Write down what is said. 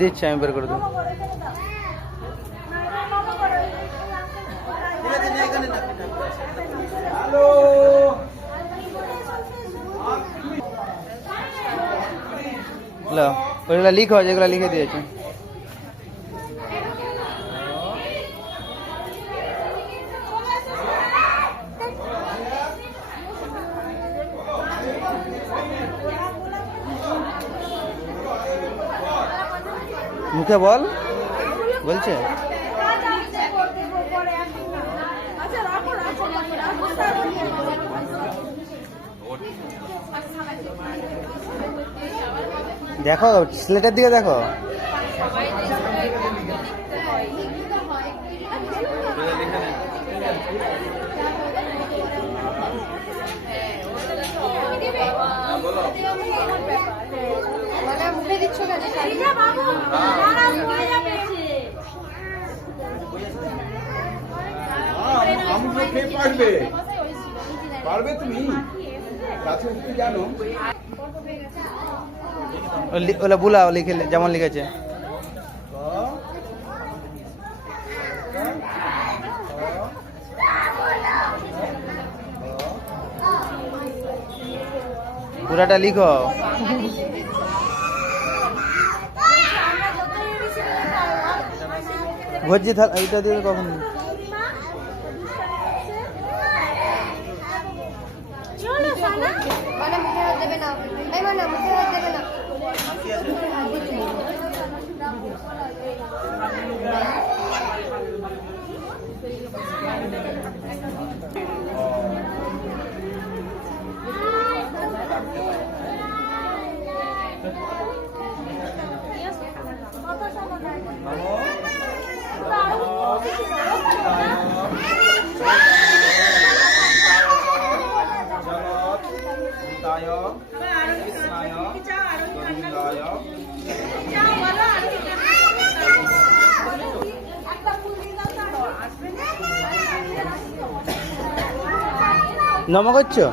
দিচ্ছি আমি বের করে দেবো। ওইগুলো লিখো, যেগুলো লিখে দিয়েছে। মুখে বল, বলছে দেখো, স্লেটের দিকে দেখো। পারবে তুমি কাছে উঠতে জানো? ওলা বুলাও, লিখে যেমন লিখেছে। পুরাটা লিখো। ভর্জি থাল এইটা দিয়ে কখন নম করছো?